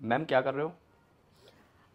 Ma'am क्या कर रहे हो?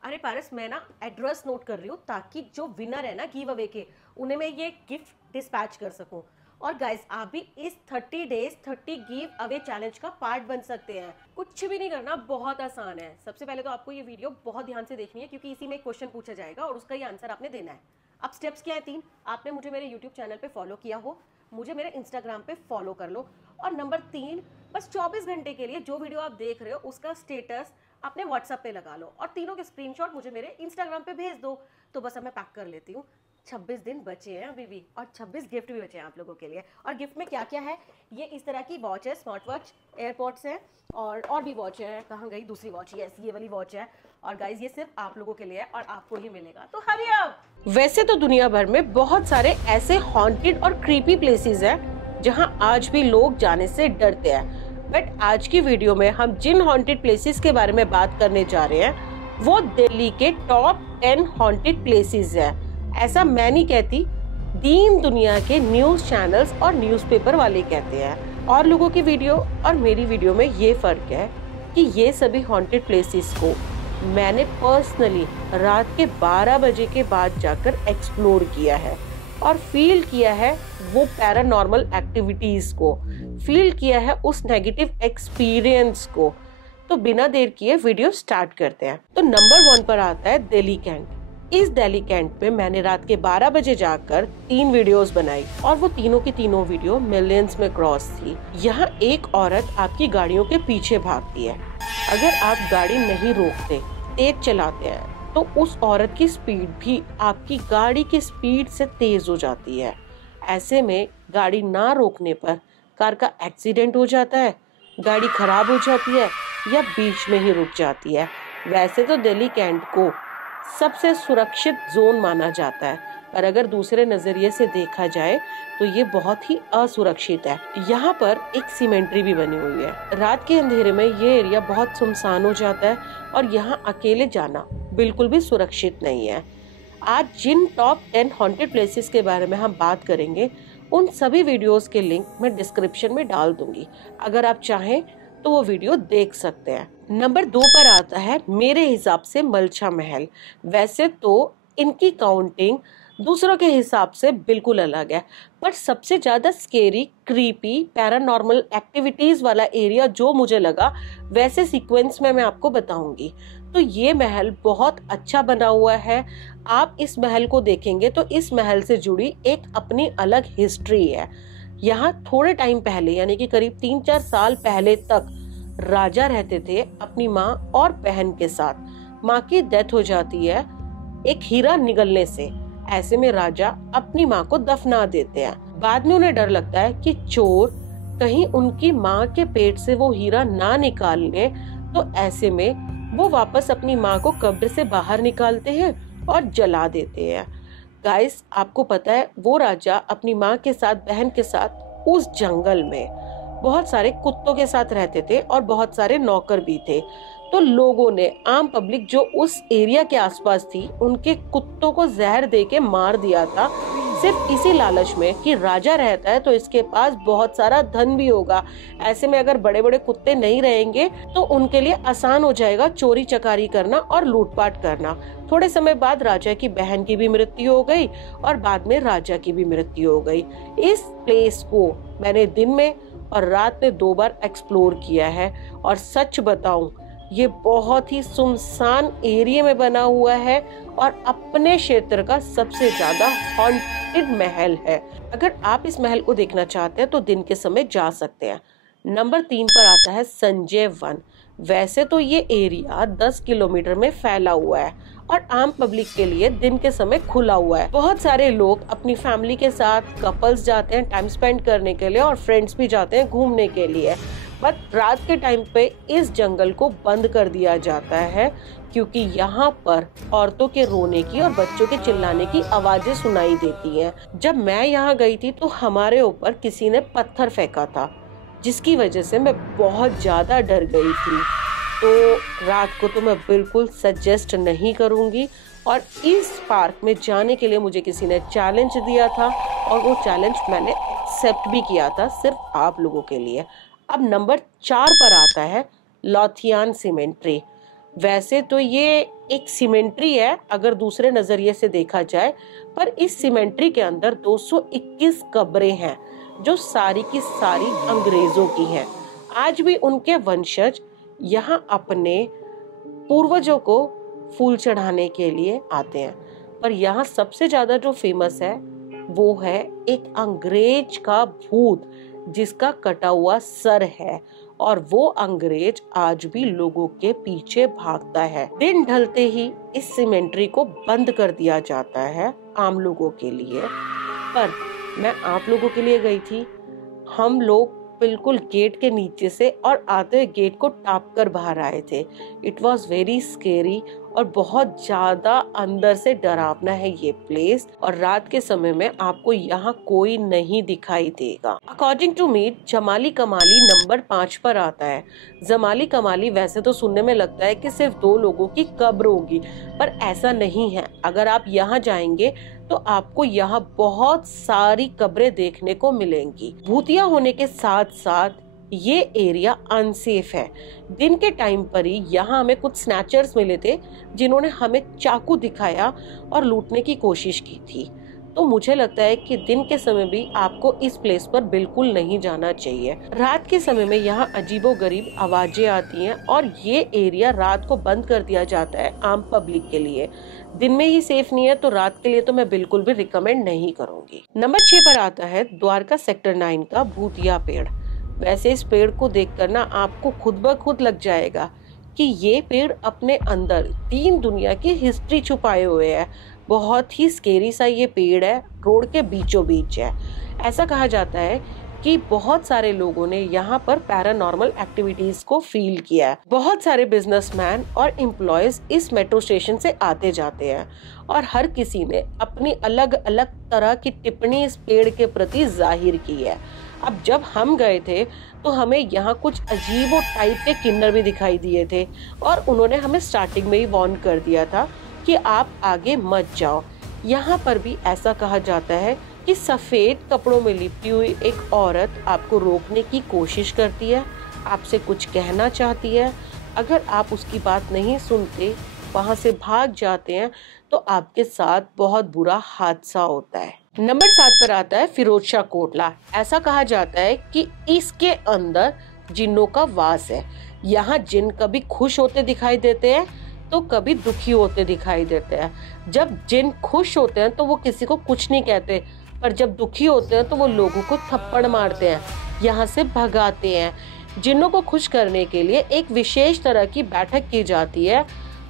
अरे पारस, मैं ना एड्रेस नोट कर रही हूँ ताकि जो विनर है ना गिव अवे के, उन्हें मैं ये गिफ्ट डिस्पैच कर सकूँ। और गाइस, आप भी इस 30 डेज 30 गिव अवे चैलेंज का पार्ट बन सकते हैं। कुछ भी नहीं करना, बहुत आसान है। सबसे पहले तो आपको ये वीडियो बहुत ध्यान से देखनी है क्योंकि इसी में एक क्वेश्चन पूछा जाएगा और उसका ही आंसर आपने देना है। अब स्टेप्स क्या है? 3। आपने मुझे मेरे यूट्यूब चैनल पे फॉलो किया हो, मुझे मेरे इंस्टाग्राम पे फॉलो कर लो। और नंबर 3, बस 24 घंटे के लिए जो वीडियो आप देख रहे हो उसका स्टेटस अपने व्हाट्सएप पे लगा लो और तीनों के स्क्रीनशॉट मुझे मेरे इंस्टाग्राम पे भेज दो। तो बस अब मैं पैक कर लेती हूँ। 26 दिन बचे हैं अभी भी और 26 गिफ्ट भी बचे हैं आप लोगों के लिए। और गिफ्ट में क्या क्या है? ये इस तरह की वॉच है, स्मार्ट वॉच, एयरपॉड्स हैं और भी वॉच है। कहाँ गई दूसरी वॉच? यस, ये वाली वॉच है। और गाइज, ये सिर्फ आप लोगों के लिए है और आपको ही मिलेगा, तो हरी अप। वैसे तो दुनिया भर में बहुत सारे ऐसे हॉन्टेड और क्रीपी प्लेसेस हैं जहां आज भी लोग जाने से डरते हैं, बट आज की वीडियो में हम जिन हॉन्टेड प्लेसेस के बारे में बात करने जा रहे हैं वो दिल्ली के टॉप 10 हॉन्टेड प्लेसेस हैं। ऐसा मैं नहीं कहती, दीन दुनिया के न्यूज चैनल्स और न्यूज़पेपर वाले कहते हैं। और लोगों की वीडियो और मेरी वीडियो में ये फर्क है कि ये सभी हॉन्टेड प्लेसेस को मैंने पर्सनली रात के 12 बजे के बाद जाकर एक्सप्लोर किया है और फील किया है वो पैरानॉर्मल एक्टिविटीज को, फील किया है उस नेगेटिव एक्सपीरियंस को। तो बिना देर किए वीडियो स्टार्ट करते हैं। तो नंबर 1 पर आता है दिल्ली कैंट। इस दिल्ली कैंट में मैंने रात के 12 बजे जाकर 3 वीडियोस बनाई और वो तीनों की तीनों वीडियो मिलियंस में क्रॉस थी। यहाँ एक औरत आपकी गाड़ियों के पीछे भागती है। अगर आप गाड़ी नहीं रोकते, तेज चलाते हैं, तो उस औरत की स्पीड भी आपकी गाड़ी की स्पीड से तेज हो जाती है। ऐसे में गाड़ी ना रोकने पर कार का एक्सीडेंट हो जाता है, गाड़ी खराब हो जाती है या बीच में ही रुक जाती है। वैसे तो दिल्ली कैंट को सबसे सुरक्षित जोन माना जाता है, पर अगर दूसरे नजरिए से देखा जाए तो ये बहुत ही असुरक्षित है। यहाँ पर एक सीमेंट्री भी बनी हुई है। रात के अंधेरे में ये एरिया बहुत सुनसान हो जाता है और यहाँ अकेले जाना बिल्कुल भी सुरक्षित नहीं है। आज जिन टॉप 10 हॉन्टेड प्लेसेस के बारे में हम बात करेंगे, उन सभी वीडियोस के लिंक मैं डिस्क्रिप्शन में डाल दूंगी। अगर आप चाहें तो वो वीडियो देख सकते हैं। नंबर 2 पर आता है मेरे हिसाब से मलछा महल। वैसे तो इनकी काउंटिंग दूसरों के हिसाब से बिल्कुल अलग है, पर सबसे ज्यादा स्केरी, क्रीपी, पैरानॉर्मल एक्टिविटीज वाला एरिया जो मुझे लगा, वैसे सीक्वेंस में मैं आपको बताऊंगी। तो ये महल बहुत अच्छा बना हुआ है। आप इस महल को देखेंगे तो इस महल से जुड़ी एक अपनी अलग हिस्ट्री है। यहाँ थोड़े टाइम पहले, यानी कि करीब 3-4 साल पहले तक राजा रहते थे अपनी माँ और बहन के साथ। माँ की डेथ हो जाती है एक हीरा निगलने से। ऐसे में राजा अपनी माँ को दफना देते हैं। बाद में उन्हें डर लगता है कि चोर कहीं उनकी माँ के पेट से वो हीरा ना निकाल ले, तो ऐसे में वो वापस अपनी माँ को कब्र से बाहर निकालते हैं और जला देते हैं। गाइस, आपको पता है वो राजा अपनी माँ के साथ, बहन के साथ उस जंगल में बहुत सारे कुत्तों के साथ रहते थे और बहुत सारे नौकर भी थे। तो लोगों ने, आम पब्लिक जो उस एरिया के आसपास थी, उनके कुत्तों को जहर दे के मार दिया था, सिर्फ इसी लालच में कि राजा रहता है तो इसके पास बहुत सारा धन भी होगा। ऐसे में अगर बड़े बड़े कुत्ते नहीं रहेंगे तो उनके लिए आसान हो जाएगा चोरी चकारी करना और लूटपाट करना। थोड़े समय बाद राजा की बहन की भी मृत्यु हो गई और बाद में राजा की भी मृत्यु हो गई। इस प्लेस को मैंने दिन में और रात में 2 बार एक्सप्लोर किया है और सच बताऊं, ये बहुत ही सुनसान एरिया में बना हुआ है और अपने क्षेत्र का सबसे ज्यादा हॉन्टेड महल है। अगर आप इस महल को देखना चाहते हैं तो दिन के समय जा सकते हैं। नंबर 3 पर आता है संजय वन। वैसे तो ये एरिया 10 किलोमीटर में फैला हुआ है और आम पब्लिक के लिए दिन के समय खुला हुआ है। बहुत सारे लोग अपनी फैमिली के साथ, कपल्स जाते हैं टाइम स्पेंड करने के लिए और फ्रेंड्स भी जाते हैं घूमने के लिए। बट रात के टाइम पे इस जंगल को बंद कर दिया जाता है क्योंकि यहाँ पर औरतों के रोने की और बच्चों के चिल्लाने की आवाजें सुनाई देती हैं। जब मैं यहाँ गई थी तो हमारे ऊपर किसी ने पत्थर फेंका था, जिसकी वजह से मैं बहुत ज्यादा डर गई थी। तो रात को तो मैं बिल्कुल सजेस्ट नहीं करूँगी। और इस पार्क में जाने के लिए मुझे किसी ने चैलेंज दिया था और वो चैलेंज मैंने एक्सेप्ट भी किया था, सिर्फ आप लोगों के लिए। अब नंबर 4 पर आता है लॉथियान सीमेंट्री। वैसे तो ये एक सिमेंट्री है अगर दूसरे नजरिए से देखा जाए, पर इस सिमेंट्री के अंदर 221 कब्रें हैं जो सारी की सारी अंग्रेजों की हैं। आज भी उनके वंशज यहाँ अपने पूर्वजों को फूल चढ़ाने के लिए आते हैं। पर यहाँ सबसे ज्यादा जो फेमस है वो है एक अंग्रेज का भूत जिसका कटा हुआ सर है, और वो अंग्रेज आज भी लोगों के पीछे भागता है। दिन ढलते ही इस सिमेंट्री को बंद कर दिया जाता है आम लोगों के लिए। पर मैं आप लोगों के लिए गई थी। हम लोग बिल्कुल गेट के नीचे से और आते हुए गेट को टाप कर बाहर आए थे। इट वॉज वेरी स्केरी और बहुत ज्यादा अंदर से डरावना है ये प्लेस, और रात के समय में आपको यहाँ कोई नहीं दिखाई देगा। अकॉर्डिंग टू मी जमाली कमाली नंबर 5 पर आता है। जमाली कमाली वैसे तो सुनने में लगता है कि सिर्फ 2 लोगों की कब्र होगी, पर ऐसा नहीं है। अगर आप यहाँ जाएंगे तो आपको यहाँ बहुत सारी कब्रें देखने को मिलेंगी। भूतिया होने के साथ साथ ये एरिया अनसेफ है। दिन के टाइम पर ही यहाँ हमें कुछ स्नैचर्स मिले थे जिन्होंने हमें चाकू दिखाया और लूटने की कोशिश की थी। तो मुझे लगता है कि दिन के समय भी आपको इस प्लेस पर बिल्कुल नहीं जाना चाहिए। रात के समय में यहाँ अजीबोगरीब आवाजें आती हैं और ये एरिया रात को बंद कर दिया जाता है आम पब्लिक के लिए। दिन में ही सेफ नहीं है, तो रात के लिए तो मैं बिल्कुल भी रिकमेंड नहीं करूंगी। नंबर 6 पर आता है द्वारका सेक्टर 9 का भूतिया पेड़। वैसे इस पेड़ को देखकर ना आपको खुद ब खुद लग जाएगा कि ये पेड़ अपने अंदर 3 दुनिया की हिस्ट्री छुपाए हुए है। बहुत ही स्केरी सा ये पेड़ है, रोड के बीचों बीच है। ऐसा कहा जाता है कि बहुत सारे लोगों ने यहाँ पर पैरानॉर्मल एक्टिविटीज को फील किया है। बहुत सारे बिजनेसमैन और एम्प्लॉयज इस मेट्रो स्टेशन से आते जाते हैं और हर किसी ने अपनी अलग अलग तरह की टिप्पणी इस पेड़ के प्रति जाहिर की है। अब जब हम गए थे तो हमें यहाँ कुछ अजीब और टाइप के किन्नर भी दिखाई दिए थे और उन्होंने हमें स्टार्टिंग में ही वार्न कर दिया था कि आप आगे मत जाओ। यहाँ पर भी ऐसा कहा जाता है कि सफेद कपड़ों में लिपटी हुई एक औरत आपको रोकने की कोशिश करती है, आपसे कुछ कहना चाहती है। अगर आप उसकी बात नहीं सुनते, वहां से भाग जाते हैं, तो आपके साथ बहुत बुरा हादसा होता है। नंबर 7 पर आता है फिरोज शाह कोटला। ऐसा कहा जाता है कि इसके अंदर जिन्नों का वास है। यहाँ जिन कभी खुश होते दिखाई देते हैं तो कभी दुखी होते दिखाई देते हैं। जब जिन खुश होते हैं तो वो किसी को कुछ नहीं कहते, पर जब दुखी होते हैं तो वो लोगों को थप्पड़ मारते हैं, यहाँ से भगाते हैं। जिन्नों को खुश करने के लिए एक विशेष तरह की बैठक की जाती है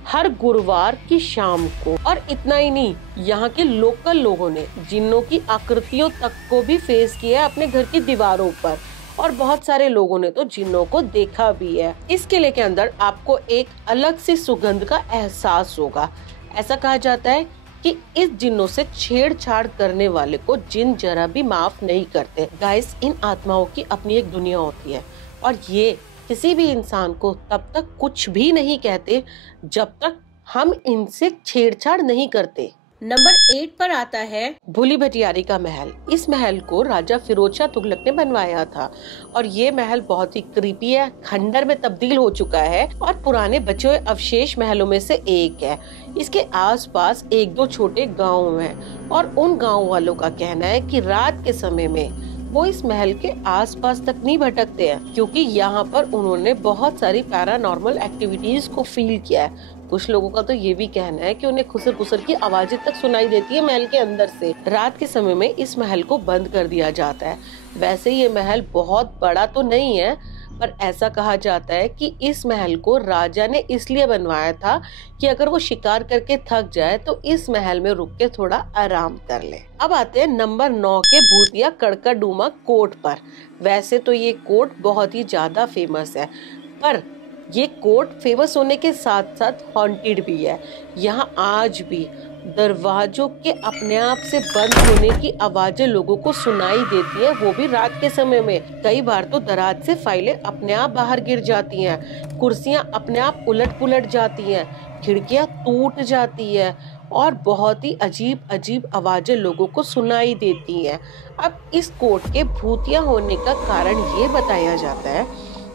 हर गुरुवार की शाम को। और इतना ही नहीं, यहाँ के लोकल लोगों ने जिन्नों की आकृतियों तक को भी फेस किया है अपने घर की दीवारों पर, और बहुत सारे लोगों ने तो जिन्नों को देखा भी है। इस किले के अंदर आपको एक अलग सी सुगंध का एहसास होगा। ऐसा कहा जाता है कि इस जिन्नों से छेड़छाड़ करने वाले को जिन जरा भी माफ नहीं करते। गाइस, इन आत्माओं की अपनी एक दुनिया होती है और ये किसी भी इंसान को तब तक कुछ भी नहीं कहते जब तक हम इनसे छेड़छाड़ नहीं करते। नंबर 8 पर आता है भूली भटियारी का महल। इस महल को राजा फिरोज शाह तुगलक ने बनवाया था और ये महल बहुत ही क्रीपी है, खंडर में तब्दील हो चुका है और पुराने बचे हुए अवशेष महलों में से एक है। इसके आसपास 1-2 छोटे गांव हैं और उन गांव वालों का कहना है कि रात के समय में वो इस महल के आसपास तक नहीं भटकते हैं, क्योंकि यहाँ पर उन्होंने बहुत सारी पैरानॉर्मल एक्टिविटीज को फील किया है। कुछ लोगों का तो ये भी कहना है कि उन्हें खुसर खुसर की आवाजें तक सुनाई देती है महल के अंदर से। रात के समय में इस महल को बंद कर दिया जाता है। वैसे ये महल बहुत बड़ा तो नहीं है, पर ऐसा कहा जाता है कि इस महल को राजा ने इसलिए बनवाया था कि अगर वो शिकार करके थक जाए तो इस महल में रुक के थोड़ा आराम कर ले। अब आते हैं नंबर 9 के भूतिया कड़काडूमा कोर्ट पर। वैसे तो ये कोर्ट बहुत ही ज्यादा फेमस है, पर ये कोर्ट फेमस होने के साथ साथ हॉन्टेड भी है। यहाँ आज भी दरवाजों के अपने आप से बंद होने की आवाजें लोगों को सुनाई देती है, वो भी रात के समय में। कई बार तो दराज से फाइलें अपने आप बाहर गिर जाती हैं, कुर्सियां अपने आप उलट पुलट जाती हैं, खिड़कियां टूट जाती है और बहुत ही अजीब अजीब आवाजें लोगों को सुनाई देती हैं। अब इस कोर्ट के भूतिया होने का कारण ये बताया जाता है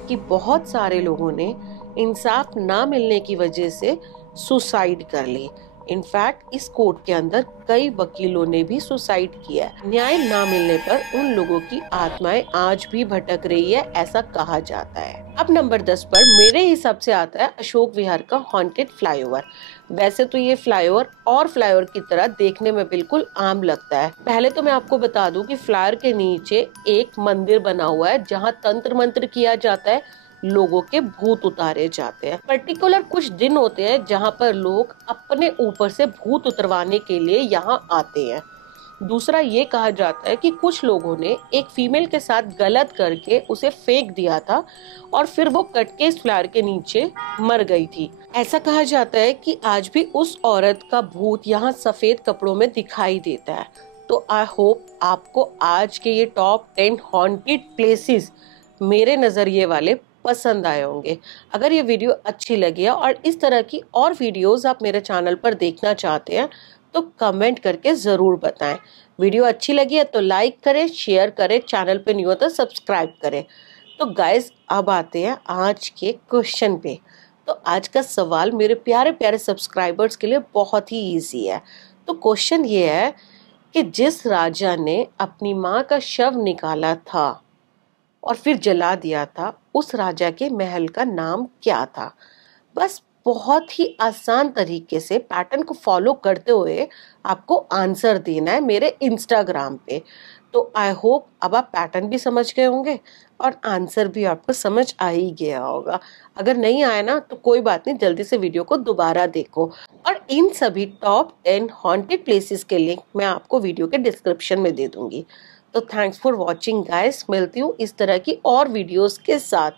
कि बहुत सारे लोगों ने इंसाफ ना मिलने की वजह से सुसाइड कर ली। इनफैक्ट इस कोर्ट के अंदर कई वकीलों ने भी सुसाइड किया है। न्याय ना मिलने पर उन लोगों की आत्माएं आज भी भटक रही है, ऐसा कहा जाता है। अब नंबर 10 पर मेरे हिसाब से आता है अशोक विहार का हॉन्टेड फ्लाईओवर। वैसे तो ये फ्लाईओवर और फ्लाईओवर की तरह देखने में बिल्कुल आम लगता है। पहले तो मैं आपको बता दूं कि फ्लाईओवर के नीचे एक मंदिर बना हुआ है जहां तंत्र मंत्र किया जाता है, लोगों के भूत उतारे जाते हैं। पर्टिकुलर कुछ दिन होते हैं जहां पर लोग अपने ऊपर से भूत उतरवाने के लिए यहाँ आते हैं। दूसरा ये कहा जाता है कि कुछ लोगों ने एक फीमेल के साथ गलत करके उसे फेंक दिया था और फिर वो कट के इस फ्लावर के नीचे मर गई थी। ऐसा कहा जाता है कि आज भी उस औरत का भूत यहाँ सफेद कपड़ों में दिखाई देता है। तो आई होप आपको आज के ये टॉप 10 हॉन्टेड प्लेसेस मेरे नजरिए वाले पसंद आए होंगे। अगर ये वीडियो अच्छी लगी है और इस तरह की और वीडियोस आप मेरे चैनल पर देखना चाहते हैं तो कमेंट करके जरूर बताएं। वीडियो अच्छी लगी है तो लाइक करें, शेयर करें, चैनल पे न्यू हो तो सब्सक्राइब करें। तो गाइस अब आते हैं आज के क्वेश्चन पे। तो आज का सवाल मेरे प्यारे प्यारे सब्सक्राइबर्स के लिए बहुत ही इजी है। तो क्वेश्चन ये है कि जिस राजा ने अपनी माँ का शव निकाला था और फिर जला दिया था, उस राजा के महल का नाम क्या था? बस बहुत ही आसान तरीके से पैटर्न को फॉलो करते हुए आपको आंसर देना है मेरे इंस्टाग्राम पे। तो आई होप अब आप पैटर्न भी समझ गए होंगे और आंसर भी आपको समझ आ ही गया होगा। अगर नहीं आया ना तो कोई बात नहीं, जल्दी से वीडियो को दोबारा देखो। और इन सभी टॉप 10 हॉन्टेड प्लेसेस के लिंक मैं आपको वीडियो के डिस्क्रिप्शन में दे दूंगी। तो थैंक्स फॉर वॉचिंग गाइस, मिलती हूँ इस तरह की और वीडियोस के साथ।